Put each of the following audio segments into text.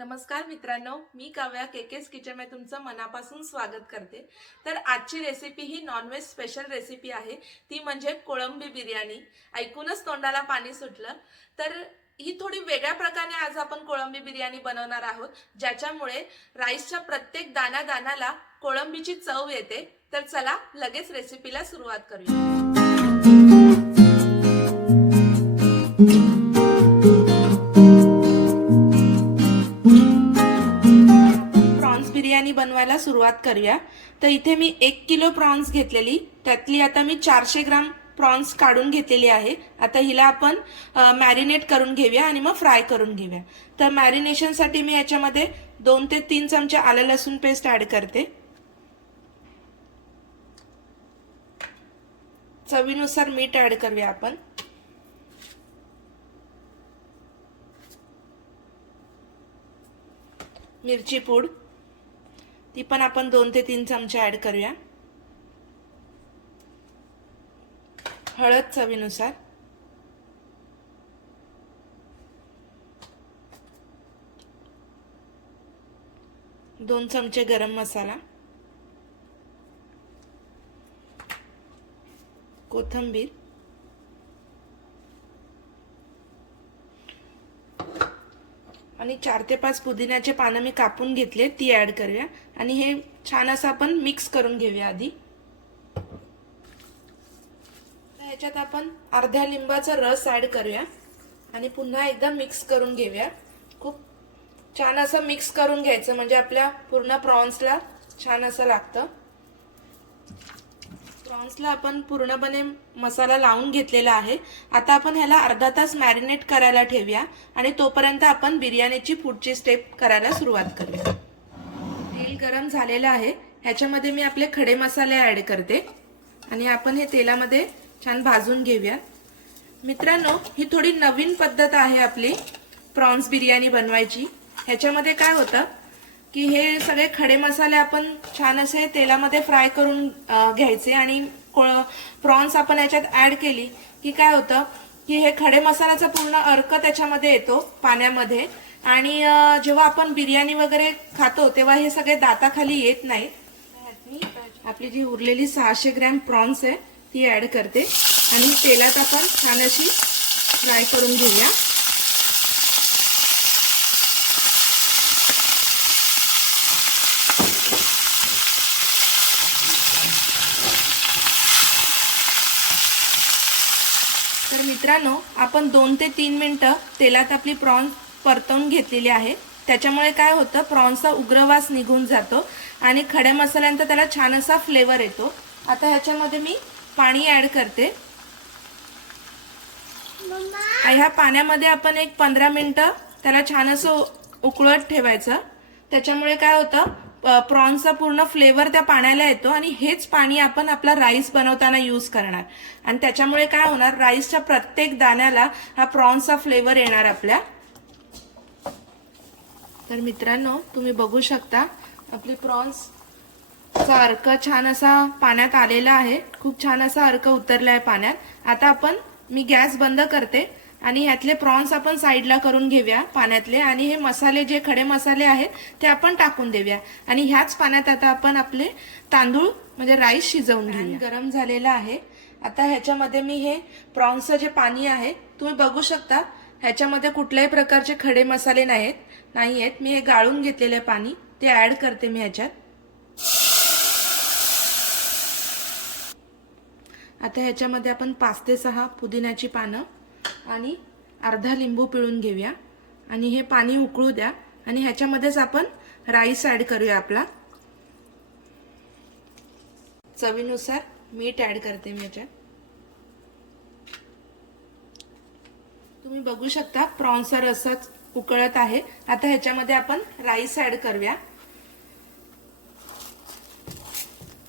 नमस्कार मित्रांनो, मी काव्या केकेस किचन मध्ये तुमचं मनापासून स्वागत करते। तर आजची रेसिपी ही नॉनव्हेज स्पेशल रेसिपी आहे, ती म्हणजे कोळंबी बिर्याणी। ऐकूनच तोंडाला पाणी सुटलं। तर ही थोडी वेगळ्या प्रकारे आज आपण कोळंबी बिर्याणी बनवणार आहोत, ज्याच्यामुळे राईसच्या प्रत्येक दाण्यादाण्याला कोळंबीची चव येते। तर चला लगेच रेसिपीला सुरुवात करूया। बिर्याणी बनवायला सुरुवात करूया। तर इथे मी 1 किलो प्रॉन्स घेतलेली, त्यातली आता मी 400 ग्राम प्रॉन्स काढून घेतलेली आहे। आता हिला आपण मॅरिनेट करून घेऊया आणि मग फ्राय करून घेऊया। तर मॅरिनेशन साठी मी याच्यामध्ये 2 ते 3 चमचे आलं लसूण पेस्ट ऍड करते। चवीनुसार मीठ ऍड करूया आपण। मिरची पूड ती पण आपण 2 ते 3 चमचे ऍड करूया। हळद चवीनुसार, दोन चमचे गरम मसाला, कोथिंबीर, आणि 4 ते 5 पुदिन्याचे पानं मी कापून घेतले, ती ऍड करूया आणि हे छान असं आपण मिक्स करून घेऊया आधी। ह्याच्यात आपण अर्ध्या लिंबाचा रस ऍड करूया आणि पुन्हा एकदा मिक्स करून घेऊया। खूप छान असं मिक्स करून घ्यायचं, म्हणजे आपल्या पूर्ण प्रॉन्सला छान असं लागतं। प्रॉन्सला आपण पूर्णपणे मसाला लावून घेतलेला आहे। आता आपण ह्याला अर्धा तास मॅरिनेट करायला ठेवूया आणि तोपर्यंत आपण बिर्याणीची पुढची स्टेप करायला सुरुवात करूया। तेल गरम झालेलं आहे, ह्याच्यामध्ये मी आपले खडे मसाले ऍड करते आणि आपण हे तेलामध्ये छान भाजून घेऊया। मित्रांनो, ही थोडी नवीन पद्धत आहे आपली प्रॉन्स बिर्याणी बनवायची। ह्याच्यामध्ये काय होतं की हे सगळे खडे मसाले आपण छान असे तेलामध्ये फ्राय करून घ्यायचे आणि प्रॉन्स आपण याच्यात ऍड केली की काय होतं की हे खडे मसाल्याचा पूर्ण अर्क त्याच्यामध्ये येतो पाण्यामध्ये, आणि जेव्हा आपण बिर्याणी वगैरे खातो तेव्हा हे सगळे दाताखाली येत नाही। आपली जी उरलेली 600 ग्रॅम प्रॉन्स आहे ती ऍड करते आणि तेलात आपण छान अशी फ्राय करून घेऊया। तर मित्रांनो, आपण 2 ते 3 मिनिटं तेलात आपली प्रॉन्स परतवून घेतलेली आहे। त्याच्यामुळे काय होतं, प्रॉन्सचा उग्रवास निघून जातो आणि खड्या मसाल्यांचा त्याला छान असा फ्लेवर येतो। आता ह्याच्यामध्ये मी पाणी ऍड करते। ह्या पाण्यामध्ये आपण एक 15 मिनिटं त्याला छान असं उकळत ठेवायचं। त्याच्यामुळे काय होतं, प्रॉन्सचा पूर्ण फ्लेवर त्या पाण्याला येतो आणि हेच पाणी आपण आपला राईस बनवताना यूज करणार आणि त्याच्यामुळे काय होणार, राईसच्या प्रत्येक दाण्याला हा प्रॉन्सचा फ्लेवर येणार आपल्या। तर मित्रांनो, तुम्ही बघू शकता आपले प्रॉन्सचा अर्क छान असा पाण्यात आलेला आहे। खूप छान असा अर्क उतरला आहे पाण्यात। आता मी गॅस बंद करते आणि ह्यातले प्रॉन्स आपण साईडला करून घेऊया पाण्यातले, आणि हे मसाले जे खडे मसाले आहेत ते आपण टाकून देऊया आणि ह्याच पाण्यात आता आपण आपले तांदूळ म्हणजे राईस शिजवून घेऊया। गरम झालेला आहे। आता ह्याच्यामध्ये मी हे प्रॉन्सचं जे पाणी आहे तुम्ही बघू शकता, ह्याच्यामध्ये कुठल्याही प्रकारचे खडे मसाले नाहीयेत। मी हे गाळून घेतलेले पाणी ते ऍड करते मी ह्याच्यात। आता ह्याच्यामध्ये आपण 5 ते 6 पुदिन्याची पानं आणि अर्धा लिंबू पिळून घेऊया आणि हे पाणी उकळू द्या आणि ह्याच्यामध्येच आपण राईस ऍड करूया आपला। चवीनुसार मीठ ऍड करते मी ह्याच्यात। तुम्ही बघू शकता प्रॉन्सचा रस्सा उकळत आहे। आता ह्याच्यामध्ये आपण राईस ऍड करूया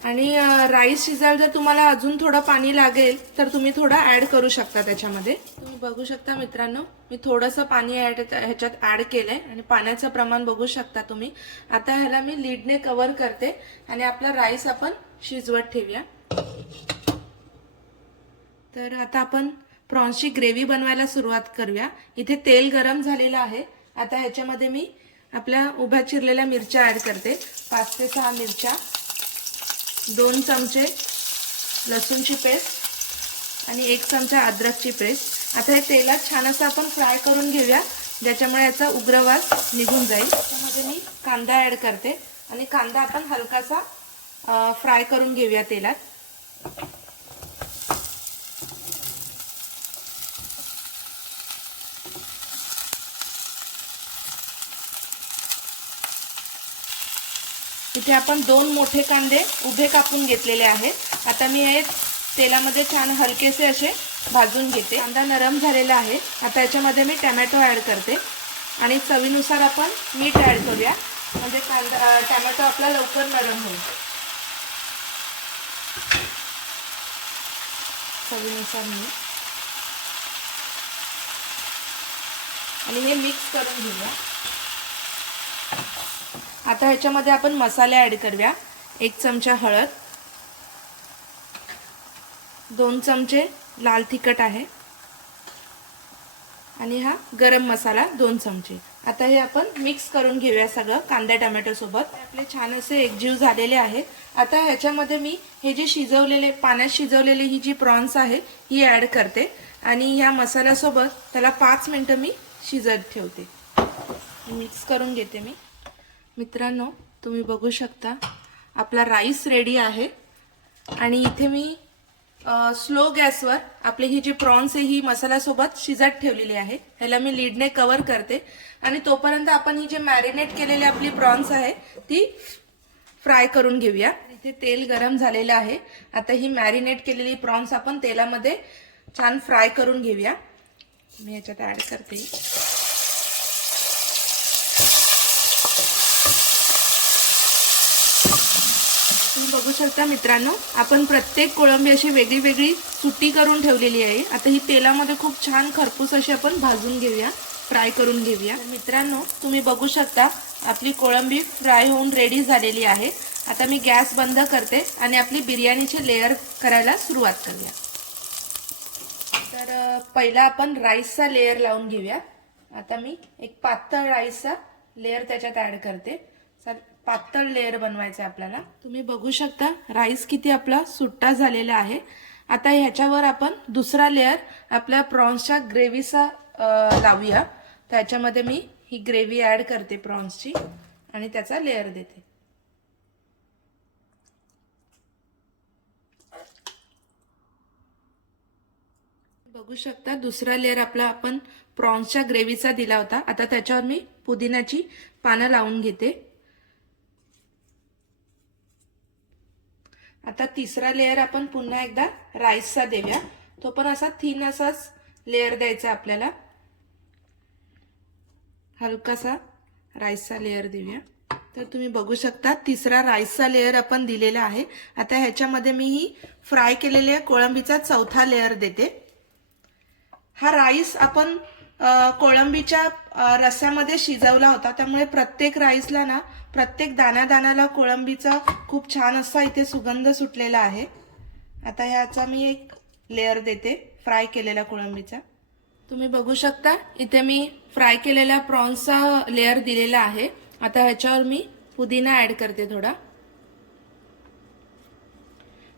आणि राईस शिजायला जर तुम्हाला अजून थोडं पाणी लागेल तर तुम्ही थोडं ऍड करू शकता त्याच्यामध्ये। तुम्ही बघू शकता मित्रांनो, मी थोडंसं पाणी ह्याच्यात ऍड केलंय आणि पाण्याचं प्रमाण बघू शकता तुम्ही। आता ह्याला मी लीडने कव्हर करते आणि आपला राईस आपण शिजवत ठेवूया। तर आता आपण प्रॉन्सची ग्रेव्ही बनवायला सुरुवात करूया। इथे तेल गरम झालेलं आहे। आता ह्याच्यामध्ये मी आपल्या उभ्या चिरलेल्या मिरच्या ॲड करते, 5 ते 6 मिरच्या, 2 चमचे लसूणची पेस्ट आणि 1 चमचा अद्रकची पेस्ट। आता हे तेलात छान असं आपण फ्राय करून घेऊया, ज्याच्यामुळे याचा उग्र वास निघून जाईल। त्यामध्ये मी कांदा ॲड करते आणि कांदा आपण हलकासा फ्राय करून घेऊया तेलात। इथे आपण 2 मोठे कांदे उभे कापून घेतलेले आहेत। आता मी हे तेलामध्ये छान हलकेसे असे भाजून घेते। कांदा नरम झालेला आहे। आता याच्यामध्ये मी टोमॅटो ॲड करते आणि चवीनुसार आपण मीठ ॲड करूया, म्हणजे टोमॅटो आपला लवकर नरम होईल। चवीनुसार मीठ आणि हे मिक्स करून घेऊया। आता ह्याच्यामध्ये आपण मसाले ॲड करूया। 1 चमचा हळद, 2 चमचे लाल तिखट आहे आणि हा गरम मसाला 2 चमचे। आता हे आपण मिक्स करून घेऊया सगळं कांदा टोमॅटो सोबत। आपले छान असे एकजीव झालेले आहे। आता ह्याच्यामध्ये मी हे जे शिजवलेले पाण्यात शिजवलेली ही जी प्रॉन्स आहे ही ॲड करते आणि या मसाल्यासोबत त्याला 5 मिनिटं मी शिजत ठेवते। मिक्स करून घेते मी। मित्रांनो, तुम्ही बघू शकता आपला राईस रेडी आहे आणि इथे मी स्लो गॅसवर आपले ही जी प्रॉन्स आहे ही मसाल्यासोबत शिजत ठेवलेली आहे। ह्याला मी लीडने कव्हर करते आणि तोपर्यंत आपण ही जे मॅरिनेट केलेली आपली प्रॉन्स आहे ती फ्राय करून घेऊया। इथे तेल गरम झालेलं आहे। आता ही मॅरिनेट केलेली प्रॉन्स आपण तेलामध्ये छान फ्राय करून घेऊया। मी याच्यात ॲड करते। बघू शकता मित्रांनो, आपण प्रत्येक कोळंबी अशी वेगळी वेगळी सुट्टी करून ठेवलेली आहे। आता ही तेलामध्ये खूप छान खरपूस अशी आपण भाजून घेऊया, फ्राय करून घेऊया। मित्रांनो, तुम्ही बघू शकता आपली कोळंबी फ्राय होऊन रेडी झालेली आहे। आता मी गॅस बंद करते आणि आपली बिर्याणीचे लेयर करायला सुरुवात करूया। तर पहिला आपण राईसचा लेयर लावून घेऊया। आता मी एक पातळ राईसचा लेयर त्याच्यात ॲड करते। पातळ लेयर बनवायचा आपल्याला। तुम्ही बघू शकता राईस किती आपला सुट्टा झालेला आहे। आता ह्याच्यावर आपण दुसरा लेयर आपल्या प्रॉन्सच्या ग्रेव्हीचा लावूया। त्याच्यामध्ये मी ही ग्रेव्ही ॲड करते प्रॉन्सची आणि त्याचा लेयर देते। बघू शकता दुसरा लेयर आपला आपण प्रॉन्सच्या ग्रेव्हीचा दिला होता। आता त्याच्यावर मी पुदिन्याची पानं लावून घेते। आता तिसरा लेयर आपण पुन्हा एकदा राईसचा देऊया। तो पण असा थिन असाच लेयर द्यायचा आपल्याला। हलकासा राईसचा लेयर देऊया। तर तुम्ही बघू शकता तिसरा राईसचा लेयर आपण दिलेला आहे। आता ह्याच्यामध्ये मी ही फ्राय केलेल्या कोळंबीचा चौथा लेयर देते। हा राईस आपण कोळंबीच्या रस्स्यामध्ये शिजवला होता, त्यामुळे प्रत्येक राईसला ना प्रत्येक दाण्याला कोळंबीचा खूप छान असा इथे सुगंध सुटलेला आहे। आता ह्याचा मी एक लेयर देते फ्राय केलेल्या कोळंबीचा। तुम्ही बघू शकता इथे मी फ्राय केलेल्या प्रॉन्सचा लेयर दिलेला आहे। आता ह्याच्यावर मी पुदिना ॲड करते थोडा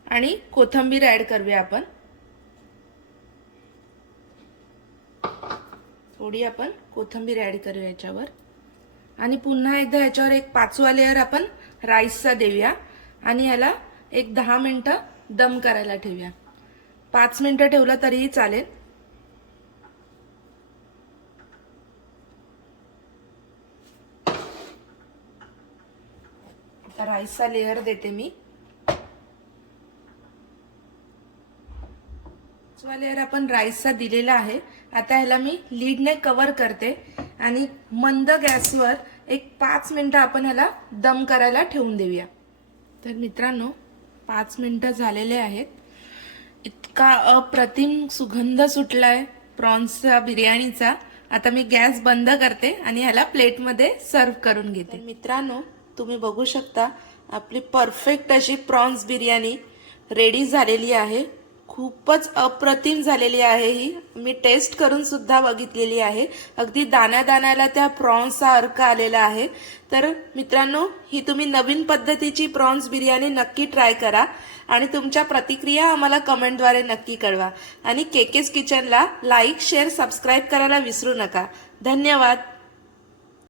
आणि कोथिंबीर ॲड करूया आपण थोडी। आपण कोथिंबीर ॲड करूया याच्यावर आणि पुन्हा एकदा याच्यावर एक 5वा लेयर आपण राईसचा देऊया आणि ह्याला एक 10 मिनिटं दम करायला ठेवूया। 5 मिनिटं ठेवलं तरीही चालेल। आता राईसचा लेयर देते मी। 5वा लेयर आपण राईसचा दिलेला आहे। आता ह्याला मी लीडने कव्हर करते आणि मंद गॅसवर एक 5 मिनिटं आपण ह्याला दम करायला ठेवून देऊया। तर मित्रांनो 5 मिनिटं झालेले आहेत। इतका अप्रतिम सुगंध सुटलाय प्रॉन्सच्या बिर्याणीचा। आता मी गॅस बंद करते आणि ह्याला प्लेटमध्ये सर्व करून घेते। मित्रांनो, तुम्ही बघू शकता आपली परफेक्ट अशी प्रॉन्स बिर्याणी रेडी झालेली आहे। खूपच अप्रतिम झालेली आहे ही. मी टेस्ट करून सुद्धा बघितलेली आहे. अगदी दाण्या दाण्याला त्या प्रॉन्सचा अर्क आलेला आहे. तर मित्रांनो, ही तुम्ही नवीन पद्धतीची प्रॉन्स बिर्याणी नक्की ट्राय करा आणि तुमच्या प्रतिक्रिया आम्हाला कमेंटद्वारे नक्की कळवा. आणि केकेस किचनला लाईक, शेअर, सबस्क्राईब करायला विसरू नका. धन्यवाद.